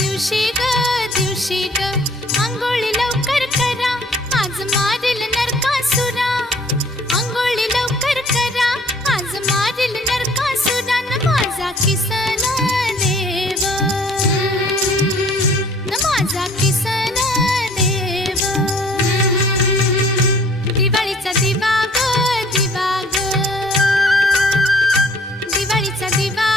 दिवशी ग आंघोळी लवकर करा, आज मारील नरकासुरा. आंघोळी लवकर करा, आज मारील नरकासुरा. न माझा किसन